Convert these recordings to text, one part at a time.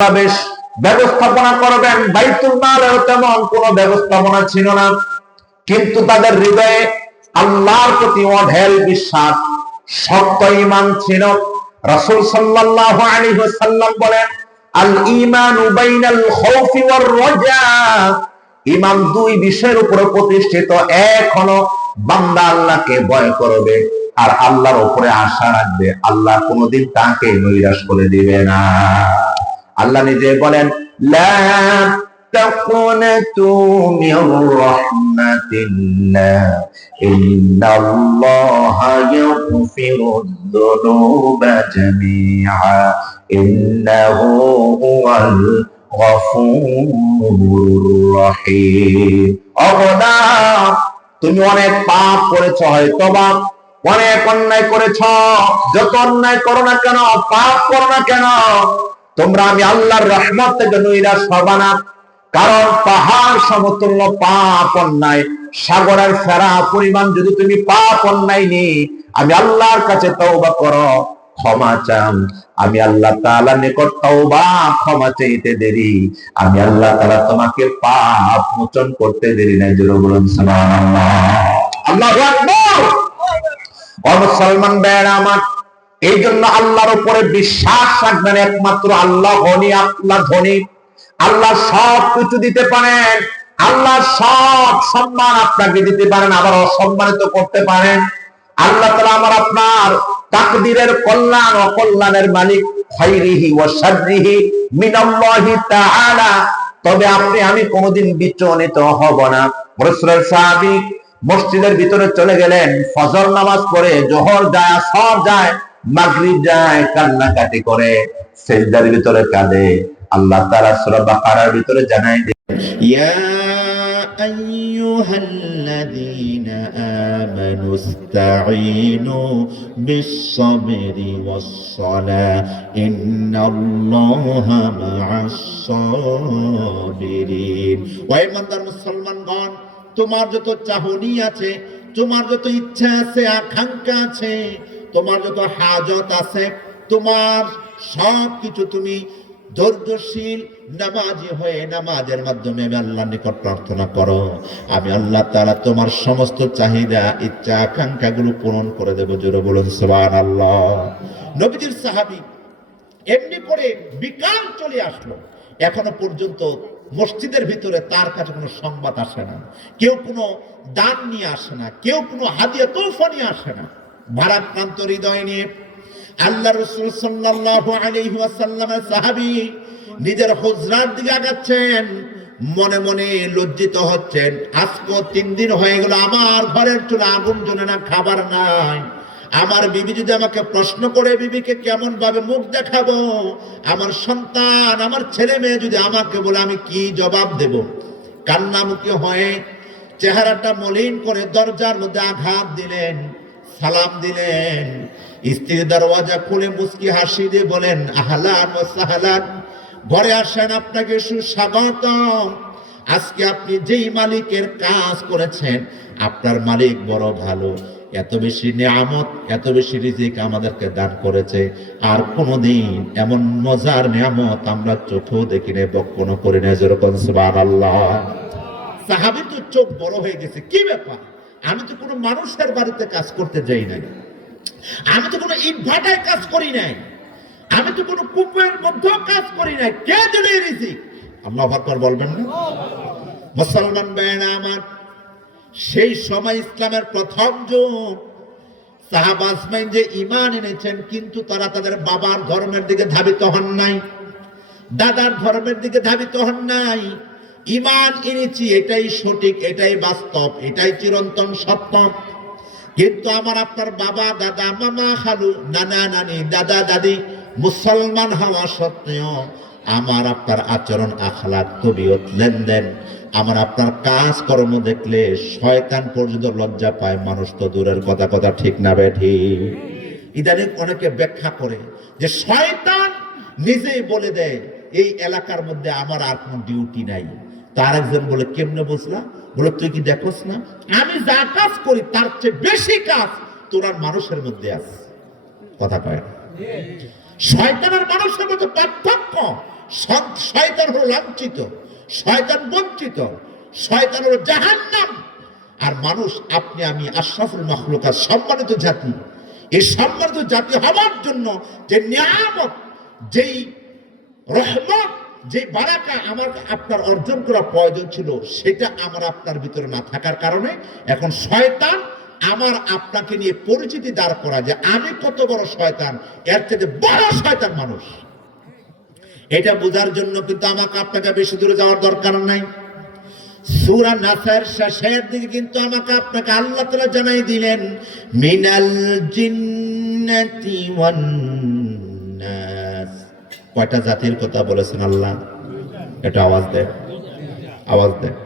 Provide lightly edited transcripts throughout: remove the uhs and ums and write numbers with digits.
বেশ ব্যবস্থাপনা করবেন। বাইতুল মালের তেমন কোন ব্যবস্থাপনা ছিল না, কিন্তু তাদের হৃদয়ে আল্লাহর প্রতি অঢেল বিশ্বাস, শক্ত ঈমান ছিল। রাসূল সাল্লাল্লাহু আলাইহি ওয়াসাল্লাম বলেন, আল ঈমানু বাইনাল খাউফি ওয়ার রাজা। ঈমান দুই বিষয়ের উপর প্রতিষ্ঠিত। এক হলো বান্দা আল্লাহকে ভয় করবে আর আল্লাহর উপরে আশা রাখবে, আল্লাহ কোনদিন তাকে নৈরাশ করে দিবে না। আল্লাহ নিজে বলেন, লা তাকুনাতু মির রাহমাতিল্লাহ ইন্নাল্লাহা ইয়াগফিরুদ যুনুবা জামিআ ইন্নাহু হুয়াল গফুরুর রহিম। অগদা তুমি অনেক পাপ করেছো, হয়তোবা অনেক অন্যায় করেছ। যত অন্যায় করো না কেন, পাপ করো না কেন, তোমরা আমি আল্লাহর রহমত থেকে নৈরাশ হবা না। কারণ পাহাড় সমতুল্য পাপ অন্যায়, সাগরের ফেরা পরিমাণ যদি তুমি পাপ অন্যায় নেই, আমি আল্লাহর কাছে তওবা করো, ক্ষমা চান, আমি আল্লাহ তাআলার নিকট তওবা ক্ষমা চাইতে দেরি, আমি আল্লাহ তাআলা তোমাকে পাপ মোচন করতে দেরি নাই। জোরে বলুন সুবহানাল্লাহ। আল্লাহু আকবার। ও মুসলমান ভাইরা আমার, এই জন্য আল্লাহর উপরে বিশ্বাস রাখবেন। একমাত্র আল্লাহ ধনী, আল্লাহ ধনী, আল্লাহ সব কিছু দিতে পারেন, আল্লাহ সব সম্মান আপনাকে দিতে পারেন, আবার অসম্মানিত করতে পারেন। আল্লাহ তাআলা আমার আপনার তাকদীরের কল্যাণ অকল্যাণের মালিক, খায়রিহি ওয়া শাররিহি মিনাল্লাহি তাআলা। তবে আপনি আমি কোনোদিন বিচলিত হব না। রাসূলের সাহাবী মসজিদের ভিতরে চলে গেলেন, ফজর নামাজ পড়ে, জোহর যায়, আসর যায়, মাগরিব যায়, কান্নাকাটি করে, সিজদার ভিতরে কাঁদে। আল্লাহ তাআলা সূরা বাকারার ভিতরে জানাই দেন, ইয়া আইয়ুহাল্লাযীনা আমানু ইসতাঈনু বিস-সাবরি ওয়াস-সালাহ ইন্নাল্লাহা মা'আস-সাবিরিন। ওয়া ইমানদার মুসলমানগণ, তোমার যত চাহনি আছে, তোমার যত ইচ্ছা আছে, আকাঙ্ক্ষা আছে, তোমার যত হাজত আছে, তোমার সব কিছু তুমি ধৈর্যশীল নামাজি হয়ে নামাজের মাধ্যমে আমি আল্লাহর নিকট প্রার্থনা করো, আমি আল্লাহ তাআলা তোমার সমস্ত চাহিদা, ইচ্ছা, আকাঙ্ক্ষাগুলো পূরণ করে দেব। জোরে বলুন সুবহানাল্লাহ। নবীজির সাহাবী এমনি করে বিকাল চলে আসলো, এখনো পর্যন্ত মসজিদের ভিতরে তার কাছে কোনো সংবাদ আসে না, কেউ কোনো দান নিয়ে আসে না, কেউ কোনো হাদিয়া তোহফা নিয়ে আসে না। ভারাক্রান্ত হৃদয় নিয়ে আল্লাহ রাসূল সাল্লাল্লাহু আলাইহি ওয়াসাল্লামের সাহাবী নিজের হুজরার দিকে আগাচ্ছেন, মনে মনে লজ্জিত হচ্ছেন। আজকে 3 দিন হয়ে গেল আমার ঘরের চুলা আগুন জ্বলে না, খাবার নাই। আমার বিবি যদি আমাকে প্রশ্ন করে, বিবিকে কেমন ভাবে মুখ দেখাবো? আমার সন্তান, আমার ছেলে মেয়ে যদি আমাকে বলে, আমি কি জবাব দেব? কান্নামুখী হয়ে চেহারাটা মলিন করে দরজার মধ্যে আঘাত দিলেন, সালাম দিলেন। স্ত্রী দরওয়াজা খুলে মুস্কি হাসি দিয়ে বলেন, আহলান ওয়া সাহলান, ঘরে আসেন, আপনাকে সুস্বাগতম। আজকে আপনি যেই মালিকের কাজ করেছেন, আপনার মালিক বড় ভালো, এত বেশি নিয়ামত, এত বেশি রিজিক আমাদেরকে দান করেছে। আর কোনদিন এমন মজার নিয়ামত আমরা চোখেও দেখি নাই, বক্ষণও করি নাই। যেরকম সুবহানাল্লাহ। সাহাবীর তো চোখ বড় হয়ে গেছে, কি ব্যাপার? আমি তো কোনো মানুষের বাড়িতে কাজ করতে যাই নাই, আমি তো কোনো ইটভাটায় কাজ করি নাই, আমি তো কোনো কূপের মধ্যে কাজ করি নাই, কে দিলে রিজিক? আল্লাহু আকবার বলবেন না? মুসলমান ভাইরা আমার, সেই সময় ইসলামের প্রথম যুগ, সাহাবা আজমাইন যে ঈমান এনেছেন, কিন্তু তারা তাদের বাবার ধর্মের দিকে ধাবিত হন নাই, দাদার ধর্মের দিকে ধাবিত হন নাই। ঈমান এনেছি, এটাই সঠিক, এটাই বাস্তব, এটাই চিরন্তন সত্য। কিন্তু আমার আপনার বাবা, দাদা, মামা, খালু, নানা, নানি, দাদা, দাদি মুসলমান হওয়া সত্ত্বেও আমার আপনার আচরণ, আখলাক, তবিয়ত, লেনদেন, আমার আপনার কাজ কর্ম দেখলে শয়তান পর্যন্ত লজ্জা পায়, মানুষ তো দূরের কথা। কথা ঠিক না বেঠি? ইদানিং অনেকে ব্যাখ্যা করে যে শয়তান নিজেই বলে দেয়, এই এলাকার মধ্যে আমার আর কোনো ডিউটি নাই। তার একজন বলে, কেমনে বুঝলা? বলে, তুই কি দেখোস না আমি যা কাজ করি তার চেয়ে বেশি কাজ তোর আর মানুষের মধ্যে আছে। কথা কয় না? শয়তান আর মানুষের মধ্যে পার্থক্য শয়তান হলো লাঞ্ছিত, শয়তান বঞ্চিত, শয়তান হলো জাহান্নাম। আর মানুষ আপনি আমি আশরাফুল মাখলুকাত, সম্মানিত জাতি। এই সম্মানিত জাতি হওয়ার জন্য যে নিয়ামত, যেই রহমত, যে বারাকা আমার আপনার অর্জন করা প্রয়োজন ছিল, সেটা আমার আপনার ভিতরে না থাকার কারণে এখন শয়তান আমার আপনাকে নিয়ে পরিচিতি দাঁড় করা যে আমি কত বড় শয়তান, এর থেকে বড় শয়তান মানুষ। এটা বোঝার জন্য কিন্তু আমাকে আপনাকে বেশি দূরে যাওয়ার দরকার নাই। সূরা নাসের শেষের দিকে কিন্তু আমাকে আপনাকে আল্লাহ তাআলা জানাই দিলেন, মিনাল জিন্নাতি ওয়ান নাস। কয়টা জাতির কথা বলেছেন আল্লাহ? এটা আওয়াজ দেয়, আওয়াজ দেয়।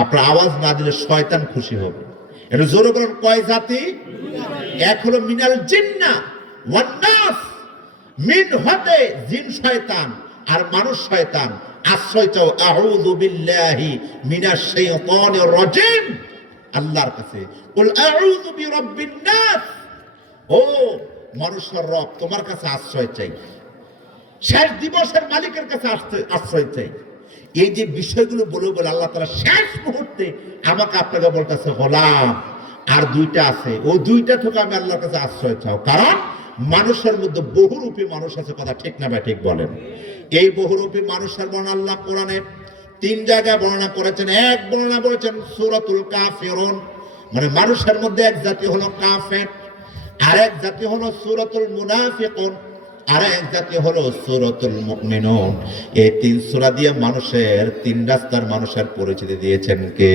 আপনার আওয়াজ না দিলে শয়তান খুশি হবে। এটা জোরে বলুন, কয় জাতি? এক হলো মিনাল জিন্না ওয়ান নাস, মিন হতে জিন শয়তান আর মানুষ শয়তান। আশ্রয় চাও, আউযু বিল্লাহি মিনাশ শাইতানির রাজিম, আল্লাহর কাছে। কুল আউযু বিরাব্বিন নাস, ও মানুষের রব তোমার কাছে আশ্রয় চাই, শেষ দিবসের মালিকের কাছে আশ্রয় চাই। এই যে বিষয়গুলো বলে বলে আল্লাহ তাআলা শেষ মুহূর্তে আমাকে আপনাকে বলতেছে, গোলাম আর দুইটা আছে, ওই দুইটা থেকে আমি আল্লাহর কাছে আশ্রয় চাও। কারণ মানুষের মধ্যে বহুরূপী মানুষ আছে, কথা ঠিক না ভাই? ঠিক বলেন। এই বহুরূপী মানুষের বর্ণনা আল্লাহ কোরআনে 3 জায়গায় বর্ণনা করেছেন। এক বর্ণনা বলেছেন সূরাতুল কাফিরুন, মানে মানুষের মধ্যে এক জাতি হলো কাফের, আরেক জাতি হলো সূরাতুল মুনাফিকুন, আর এক জাতি হলো সূরাতুল মুমিনুন। এই 3 সূরা দিয়ে মানুষের 3 রাস্তার মানুষের পরিচিতি দিয়েছেন কে?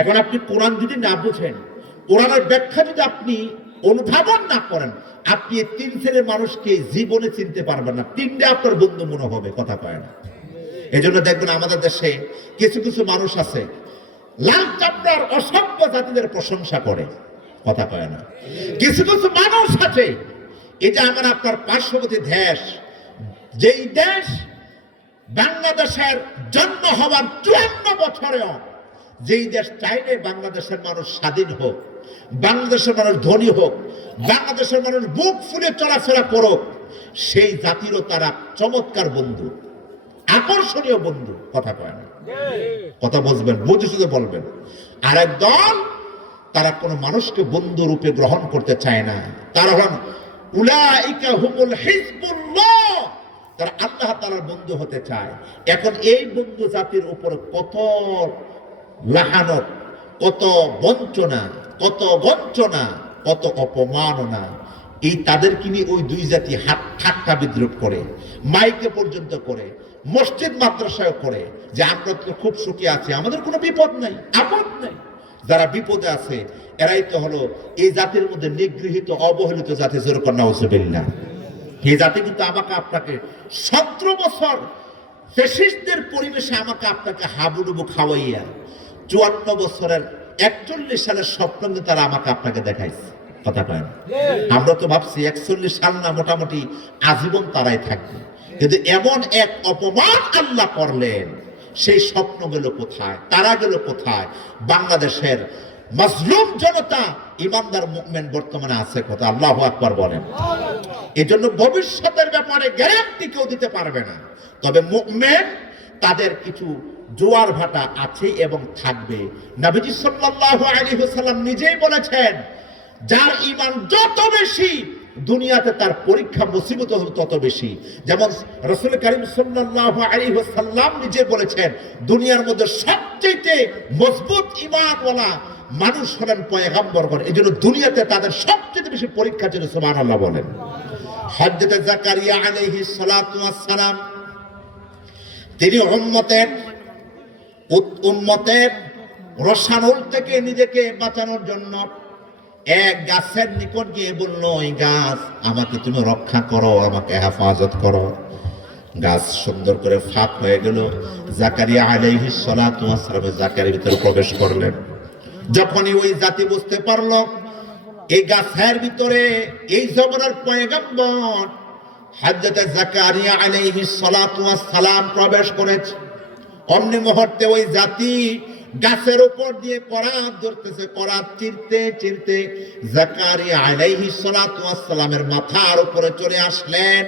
এখন আপনি কোরআন যদি না বুঝেন, কোরআনের ব্যাখ্যা যদি আপনি অনুধাবন না করেন, আপনি এই 3 শ্রেণীর মানুষকে জীবনে চিনতে পারবেন না। 3টে আপনার বন্ধু মনে হবে, কথা কয় না। এই জন্য দেখবেন আমাদের দেশে কিছু কিছু মানুষ আছে লাল চামড়ার অসভ্য জাতিদের প্রশংসা করে, কথা কয় না। কিছু কিছু মানুষ আছে, এটা আমার আপনার পার্শ্ববর্তী দেশ, যেই দেশ বাংলাদেশের জন্ম হওয়ার 54 বছরেও যেই দেশ চাইলে বাংলাদেশের মানুষ স্বাধীন হোক, বাংলাদেশের মানুষ ধনী হোক, বাংলাদেশের মানুষ বুক ফুলে চলাফেরা করুক, সেই জাতিরও তারা চমৎকার বন্ধু, আকর্ষণীয় বন্ধু, কথা কয় না। কথা বুঝবেন, বুঝে শুধু বলবেন। আর এক দল, তারা কোনো মানুষকে বন্ধু রূপে গ্রহণ করতে চায় না। তারা হলেন উলাইকা হুমুল হিজবুল্লাহ, তারা আল্লাহ তাআলার বন্ধু হতে চায়। এখন এই বন্ধু জাতির উপর কত লাহানত, কত বঞ্চনা, কত বঞ্চনা, কত অপমাননা, এই তাদেরকে নিয়ে ওই 2 জাতি হাত ঠাট্টা বিদ্রুপ করে, মাইকে পর্যন্ত করে, মসজিদ মাদ্রাসায় করে যে আমরা তো খুব সুখী আছি, আমাদের কোনো বিপদ নাই, আপদ নাই। যারা বিপদে আছে এরাই তো হলো এই জাতির মধ্যে নিগৃহীত, অবহেলিত জাতি। যেরকম নাউজুবিল্লাহ। এই জাতি কিন্তু আমাকে আপনাকে 17 বছর ফ্যাসিস্টদের পরিবেশে আমাকে আপনাকে হাবুডুবু খাওয়াইয়া 54 বছরের 41 সালের স্বপ্ন কিন্তু তারা আমাকে আপনাকে দেখাইছে, কথা কয় না। আমরা তো ভাবছি 41 সাল না, মোটামুটি আজীবন তারাই থাকবে। কিন্তু এমন এক অপমান আল্লাহ করলেন, সেই স্বপ্ন গেল কোথায়, তারা গেল কোথায়? বাংলাদেশের মাজলুম জনতা, ইমানদার মুমিন বর্তমানে আছে কোথায়? আল্লাহু আকবার বলেন। এজন্য ভবিষ্যতের ব্যাপারে গ্যারান্টি কেউ দিতে পারবে না, তবে মুমিন তাদের কিছু জোয়ার ভাটা আছে এবং থাকবে। নবীজি সাল্লাল্লাহু আলাইহি ওয়াসাল্লাম নিজেই বলেছেন, যার ঈমান যত বেশি, দুনিয়াতে তার পরীক্ষা মুসিবত হলো তত বেশি। যেমন রাসূল কারীম সাল্লাল্লাহু আলাইহি ওয়াসাল্লাম নিজে বলেছেন, দুনিয়ার মধ্যে সবচেয়ে মজবুত ঈমানওয়ালা মানুষ হলেন পয়গম্বরগণ। এজন্য দুনিয়াতে তাদের সবচেয়ে বেশি পরীক্ষা ছিল। সুবহানাল্লাহ বলেন। হযরত জাকারিয়া আলাইহিস সালাতু ওয়াস সালাম, তিনি উম্মতের রসানুল থেকে নিজেকে বাঁচানোর জন্য এক গাছের নিকট গিয়ে বলল, ওই গাছ আমাকে তুমি রক্ষা করো, আমাকে হেফাজত করো। গাছ সুন্দর করে ফাঁক হয়ে গেল। জাকারিয়া আলাইহিস সালাতু ওয়াস সালাম জাকারিয়ার ভিতরে প্রবেশ করলেন। যখনই ওই জাতি বুঝতে পারলো এই গাছের ভিতরে এই জমানার পয়গম্বর হযরত জাকারিয়া আলাইহিস সালাতু ওয়াস সালাম প্রবেশ করেছে, অমনি মুহূর্তে ওই জাতি গাছের উপর দিয়ে করাত ধরতেছে, করাত চিরতে চিরতে জাকারিয়া আলাইহিস সালাতু ওয়াস সালামের মাথার উপরে চলে আসলেন।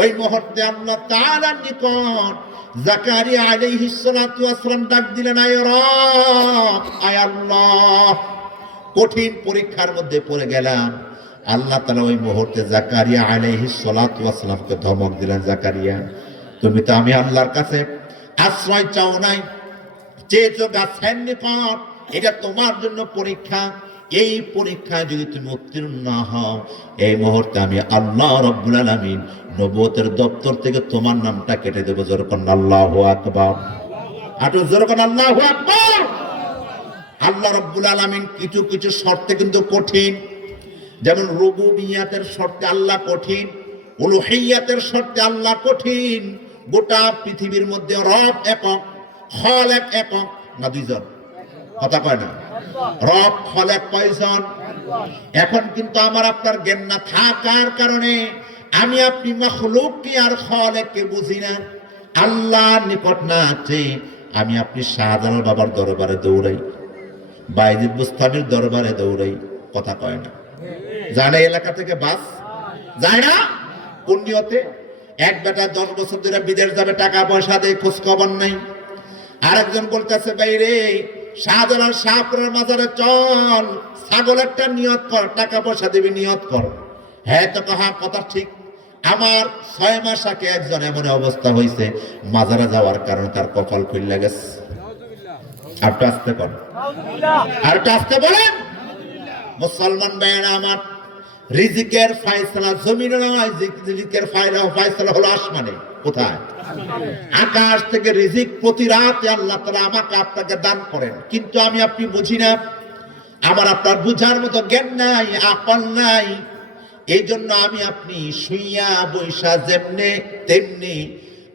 ওই মুহূর্তে আল্লাহ তাআলার নিকট জাকারিয়া আলাইহিস সালাতু ওয়াস সালাম ডাক দিলেন, আয় রব, আয় আল্লাহ। কঠিন পরীক্ষার মধ্যে পড়ে গেলাম। আল্লাহ তাআলা ওই মুহূর্তে জাকারিয়া আলাইহিস সালাতু ওয়াস সালামকে ধমক দিলেন, জাকারিয়া, তুমি তো আমি আল্লাহর কাছে আশ্রয় চাও নাই, চেয়েছো গাছের নিকট, এটা তোমার জন্য পরীক্ষা। এই পরীক্ষায় যদি তুমি উত্তীর্ণ না হও, এই মুহূর্তে আমি আল্লাহ রাব্বুল আলামিন নবুয়তের দপ্তর থেকে তোমার নামটা কেটে দেবো। যেরকম আল্লাহু আকবার, আটু যেরকম আল্লাহু আকবার। আল্লাহ রাব্বুল আলামিন কিছু কিছু শর্তে কিন্তু কঠিন, যেমন রুবুবিয়াতের শর্তে আল্লাহ কঠিন, উলুহিয়াতের শর্তে আল্লাহ কঠিন। গোটা পৃথিবীর মধ্যে রব একক, খালেক একক না দুইজন? কথা কয় না? রব খালেক কয়জন? এখন কিন্তু আমার আপনার জ্ঞান না থাকার কারণে আমি আপনি মাখলুককে আর খালেককে বুঝি না। আল্লাহর নিকট না আছে আমি আপনি শাহজালাল বাবার দরবারে দৌড়াই, বাইজিদ বুস্তামির দরবারে দৌড়াই। কথা কয় না? জানে এলাকা থেকে বাস যায় না? কোন নিয়তে? এক বেটা 10 বছর ধরে বিদেশ যাবে, টাকা পয়সা দেয়, খোঁজ খবর নাই। আরেকজন বলতেছে, ভাই রে, শাহজালাল শাহপুরের মাজারে চল, ছাগল একটা নিয়ত কর, টাকা পয়সা দিবি, নিয়ত কর। হ্যাঁ তো কাহা কথা ঠিক। আমার 6 মাস আগে একজন এমন অবস্থা হয়েছে, মাজারে যাওয়ার কারণে তার কপাল খুলে গেছে। আর আসতে কর, আর আসতে বলেন। মুসলমান ভাইয়েরা আমার, রিজিকের ফয়সালা জমিনে নয়, রিজিকের ফয়সালা হলো আসমানে। কোথায়? আকাশ থেকে রিজিক প্রতি রাতে আল্লাহ তাআলা আমাকে আপনাকে দান করেন, কিন্তু আমি আপনি বুঝি না। আমার আপনার বুঝার মতো জ্ঞান নাই, আকল নাই। এই জন্য আমি আপনি শুইয়া বৈশা যেমনে তেমনি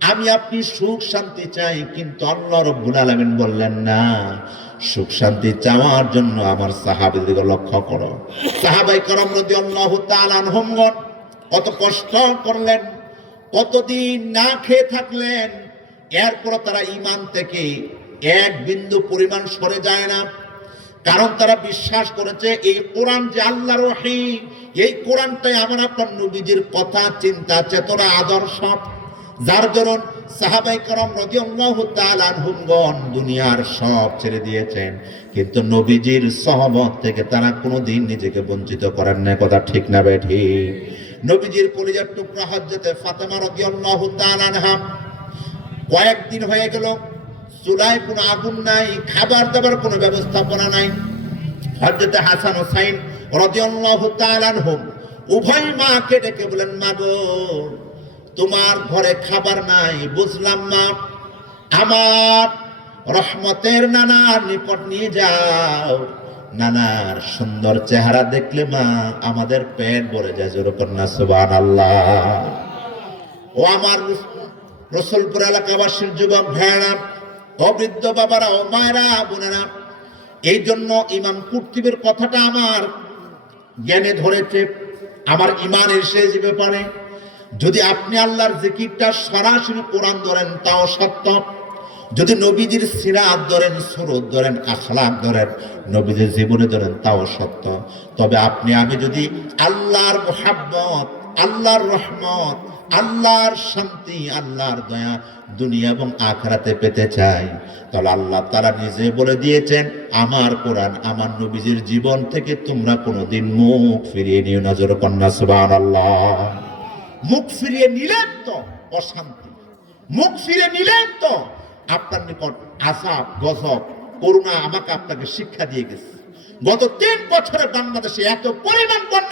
আমি আপনি সুখ শান্তি চাই, কিন্তু আল্লাহ রাব্বুল আলামিন বললেন না। সুখ শান্তি চাওয়ার জন্য আমার সাহাবীদেরকে লক্ষ্য করো। সাহাবায়ে কেরাম রাদিয়াল্লাহু তাআলা আনহুমগণ কত কষ্ট করলেন, কতদিন না খেয়ে থাকলেন, এরপর তারা ঈমান থেকে এক বিন্দু পরিমাণ সরে যায় না। কারণ তারা বিশ্বাস করেছে এই কোরআন যে আল্লাহর ওহী, এই কোরআনটাই আমার আপনার নবীজির কথা, চিন্তা, চেতনা, আদর্শ। যার দরুন সাহাবায়ে কেরাম রাদিয়াল্লাহু তাআলা আনহুমগণ দুনিয়ার সব ছেড়ে দিয়েছেন, কিন্তু নবীজির সহবত থেকে তারা কোনোদিন নিজেকে বঞ্চিত করেন না। কথা ঠিক না বেঠিক? নবীজির কলিজার টুকরা হযরতে ফাতেমা রাদিয়াল্লাহু তাআলা আনহা, কয়েকদিন হয়ে গেল চুলায় কোনো আগুন নাই, খাবার দাবার কোনো ব্যবস্থাপনা নাই। হযরতে হাসান হোসাইন রাদিয়াল্লাহু তাআলা আনহুম উভয় মাকে ডেকে বলেন, মা গো, তোমার ঘরে খাবার নাই, বুঝলাম মা, আমার রহমতের নানার নিকট নিয়ে যাও। নানার সুন্দর চেহারা দেখলে মা আমাদের পেট ভরে যায়। যেরকম না সুবহানাল্লাহ। ও আমার রসুলপুর এলাকাবাসীর যুবক ভাইয়েরা, অবৃদ্ধ বাবারা, ও মায়েরা, বোনেরা, এই জন্য ইমাম কুরতুবীর কথাটা আমার জ্ঞানে ধরেছে, আমার ইমানের শেষ ব্যাপারে। যদি আপনি আল্লাহর জিকিরটা সরাসরি কোরআন ধরেন তাও সত্য, যদি নবীজির সিরাত ধরেন, সুরত ধরেন, আখলাক ধরেন, নবীজির জীবনে ধরেন তাও সত্য। তবে আপনি আমি যদি আল্লাহর মুহাব্বত, আল্লাহর রহমত, আল্লাহর শান্তি, আল্লাহর দয়া দুনিয়া এবং আখিরাতে পেতে চাই, তাহলে আল্লাহ তাআলা নিজে বলে দিয়েছেন, আমার কোরআন, আমার নবীজির জীবন থেকে তোমরা কোনোদিন মুখ ফিরিয়ে নিও না। জোরে কন্যা সুবহানাল্লাহ। মুখ ফিরিয়ে নিলেন তো অশান্তি, মুখ ফিরে নিলেন তো আপনার নিকট আযাব, গজব, করুণা আমাকে আপনাকে শিক্ষা দিয়ে গেছে। গত 3 বছরে বাংলাদেশে এত পরিমাণ বন্যা